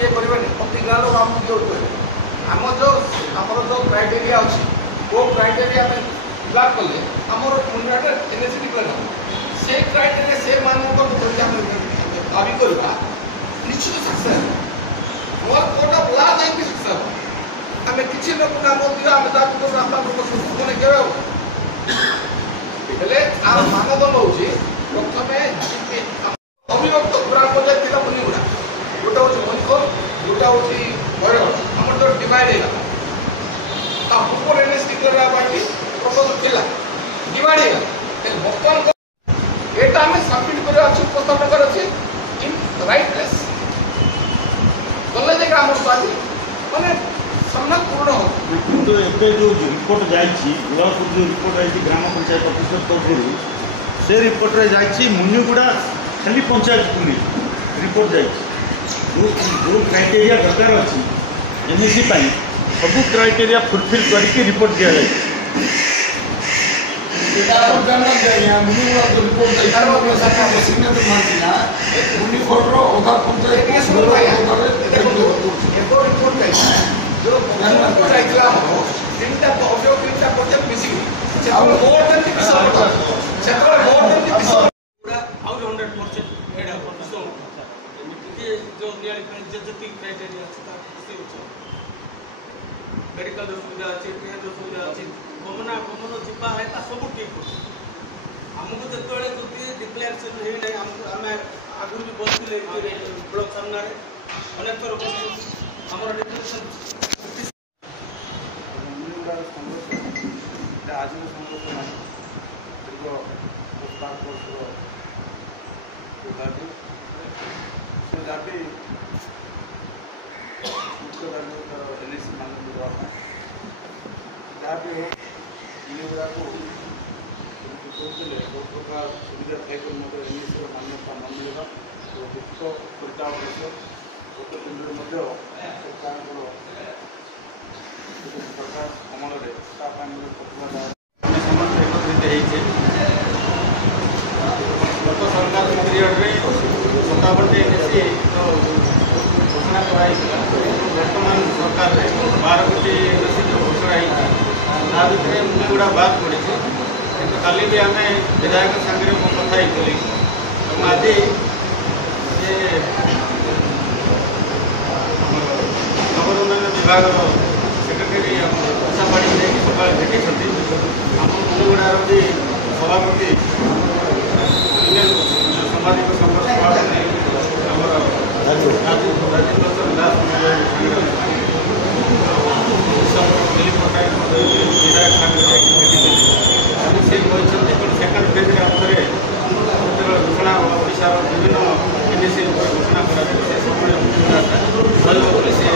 किए करेंगे प्रति गाँव लोग आम जो आम जो क्राइटेरिया अच्छी वो क्राइटेरिया में फिलअप कले आमर मुंडाटे एनएसी डिक्लेयर से क्राइटेरिया से मानक दाबी करवा निश्चित सक्सेस हमारा कोर्ट ऑफ लॉ नहीं भी सक्सेस आम किसी लोग नाम दिया आम दाबी कर रास्ता मैंने केवे हेले आर मानदंड होची प्रथमे अभिभक्त ग्राम पंचायत थिला मुनिगुड़ा गोटा होची मनखोल गोटा होची भैरव हमर तो डिवाइड हैला ता ऊपर एनएस डिक्लेयर पार्टी प्रपोजल थिला डिवाइड हैला ए बर्तमान एटा हमें सबमिट करे अछि उपस्थापन करे अछि इन राइट प्लेस कॉलेज का हमर पार्टी माने सम्मान पूर्ण हो तो एबे जो रिपोर्ट जाइछि ब्लॉक जो रिपोर्ट आइछि ग्राम पंचायत ऑफिसर तरफरु से रिपोर्ट रे जाइछि मुनिगुड़ा खाली पंचायत पुनी रिपोर्ट जाइछि जो क्राइटेरिया दरकार अछि एनएसी पाई सब क्राइटेरिया फुलफिल करके रिपोर्ट दिया जाइछि एटा जानना चाहिए मुनिगुड़ा जो रिपोर्ट जाइछि वो सरकार सिग्नेचर मारतिना मुनिगुड़ा रो ओधा पंचायत के एको रिपोर्ट जाइछि जो रिपोर्ट आइला हो तीनटा ऑडियो तीनटा प्रोजेक्ट मिसिंग और मोर देन 20% क्षेत्र मोर देन 20% पूरा आउट 100% एडा सो ये जो नियली जति क्राइटेरिया था से मेडिकल सुविधा अछि ट्रेन सुविधा अछि गमन जिबा है ता सब ठीक हो हमको जतबेले जति डिक्लेरेशन हे नै हम आगु भी बसले ब्लॉक सामने अनेक थोर हमर डिक्लेरेशन आज संघर्ष नहीं दीर्घ प्रस्ताव दाबी से दाबी मुख्य दाबी एनएसी मानक देवाई जहाँ भी हो मुनिगुड़ा को बहुत प्रकार सुविधा थी एनएसी मान्यता न मिलवा तो दुख प्रताप गत दिन सरकार सरकार अमल समस्त एकत्रित गत सरकार पीरियड्रे 57 एनएसी घोषणा कराई वर्तमान सरकार 12 कोटी एनएसी जो घोषणा ता भितर मुनिगुड़ा बाद पड़े कि काली भी आम विधायक सागर कथा आज नगर उन्नयन विभाग सेक्रेटरी आशा पाड़ी जाकि सका भेटी आम मुनिगुड़ार भी सभापति सामाजिक संघर्ष सभापति राजेन्द्र दास दिलीप पट्टनायक विधायक सागर जाकि भेटी से कहते सेकेंड फेज आधार घोषणा ओडार विभिन्न एनएसी घोषणा कर समय से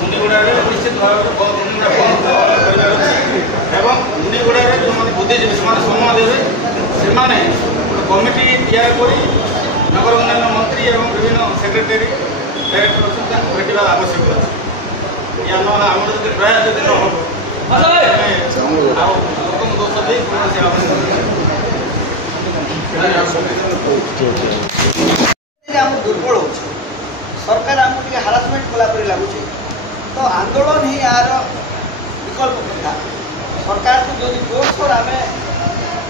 मुनिगुड़ा निश्चित भाव मुनिगुड़ा जो बुद्धिजीवी से समय देवे से कमिटी तैयार नगर उन्नयन मंत्री और विभिन्न सेक्रेटरी डायरेक्टर अच्छे भेटा आवश्यक अच्छे या ना आम जो प्रयास जब न हो लोक दोष दे दुर्बल हो सरकार आमको हारासमेंट कलापर लगुच तो आंदोलन ही यार विकल्प था सरकार को जो जोरसोर आम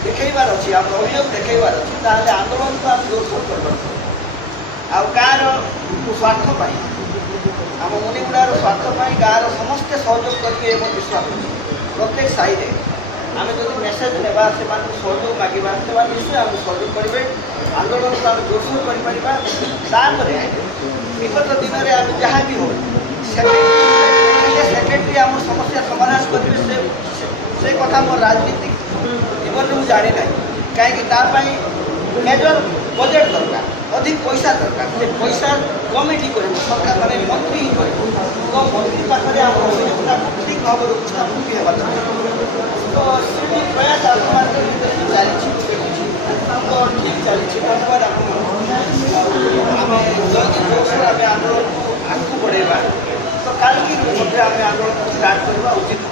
देखार अच्छी आम अभियोग देखार अच्छी आंदोलन को आम जोरसोर कर गाँव स्वार्थ आम मुनिगुड़ार स्वार्थ गाँव समस्ते सहयोग करेंगे विश्वास प्रत्येक साई आम जो मेसेज नेबा से सहयोग मांगा से निश्चय आम सहयोग करेंगे आंदोलन को आम जोरसोर कर विगत दिन में आम जहाँ भी हो सेक्रेटरी आम समस्या समाधान करेंगे से कथा मोर राजनीतिक जीवन में जानी ना कहीं मेजर बजेट दरकार अधिक पैसा दरकार से पैसा कमिटी कर सरकार माने मंत्री ही कर तो मंत्री पाखे आम ठीक भाव उपस्थापन भी होगा तो प्रयास चली तो ठीक चली धन्यवाद आप ଯଦି ଜୋରସୋର ଆମେ ଆନ୍ଦୋଳନକୁ ଆଗକୁ ବଢ଼େଇବା ତ କାଲିକି ମଧ୍ୟ ଆମେ ଆନ୍ଦୋଳନକୁ ଷ୍ଟାର୍ଟ କରିବା ଉଚିତ।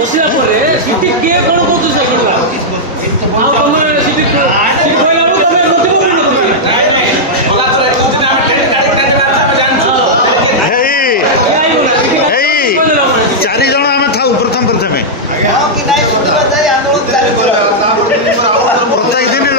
ବସିଲା ପରେ ସିଟି କିଏ କଣ କହୁଛୁ ସେ କହିଲା ଆଉ ତମେ ସିଟି କହିଲା ବେଳକୁ ତମେ चारि जन आम था प्रथम प्रथमे कि नहीं सुनिबा जाय आंदोलन चालू प्रत्येक दिन